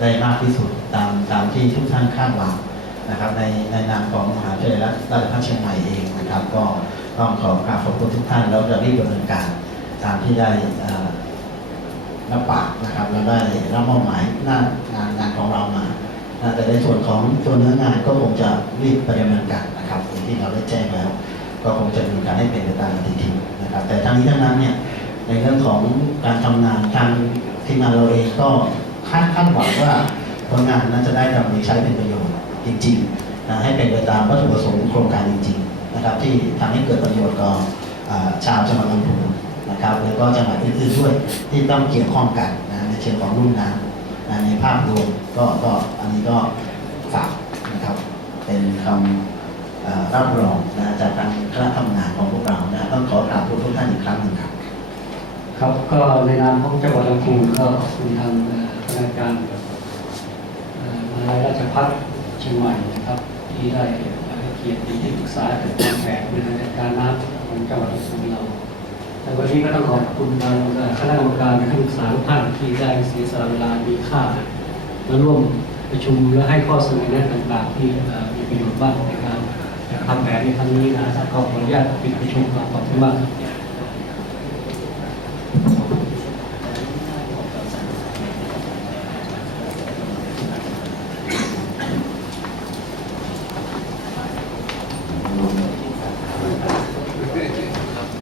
ได้มากที่สุดตามตามที่ทุกท่านคาดหวังนะครับในในนามของมหาวิทยาลัยราชภัฏเชียงใหม่เองนะครับ ก็ต้องขอกราบขอบคุณทุกท่านแล้วจะรีบดำเนินการตามที่ได้รับปากนะครับเราได้รับมอบหมายหน้างานงานของเรามาแต่ในส่วนของตัวเนื้องานก็คงจะรีบไปดำเนินการนะครับอย่างที่เราได้แจ้งแล้ว ก็คงจะดำเนินการให้เป็นไปตามปฏิทินนะครับ แต่ทั้งนี้ทั้งนั้นเนี่ยในเรื่องของการทำงานทางทีมงานเราเองก็ คาดคาดหวังว่าผลงานนั้นจะได้นำไปใช้เป็นประโยชน์จริงๆนะให้เป็นไปตามวัตถุประสงค์โครงการจริงๆนะครับ ที่ทำให้เกิดประโยชน์ต่อชาวจังหวัดลำพูนนะครับ แล้วก็จังหวัดอื่นๆด้วยที่ต้องเกี่ยวข้องกันนะในเชิงของรุ่นน้ำนะในภาพรวมก็ก็อันนี้ก็ฝากนะครับเป็นคำรับรองนะจากทางคณะทำงานของพวกเรานะต้องขอกราบทุกท่านอีกครั้งหนึ่งครับครับก็ในนามของจังหวัดลำพูนก็ขอบคุณทางารเอ่อมหายาลัยราชภัฏเชียงใหม่นะครับ ที่ได้ให้เกียรติเป็นที่ปรึกษาเกิดวางแผนบริหารจัดการน้ำของจังหวัดลำพูนเรา แต่วันนี้ก็ต้องขอบคุณทางคณะกรรมการที่ปรึกษาทุกท่านที่ได้เสียสละเวลามีค่ามาร่วมประชุมและให้ข้อเสนอแนะต่างๆ ที่มีประโยชน์บ้างในการทำแผนในครั้งนี้นะครับขออนุญาตปิดประชุมครับขอบคุณมากครับ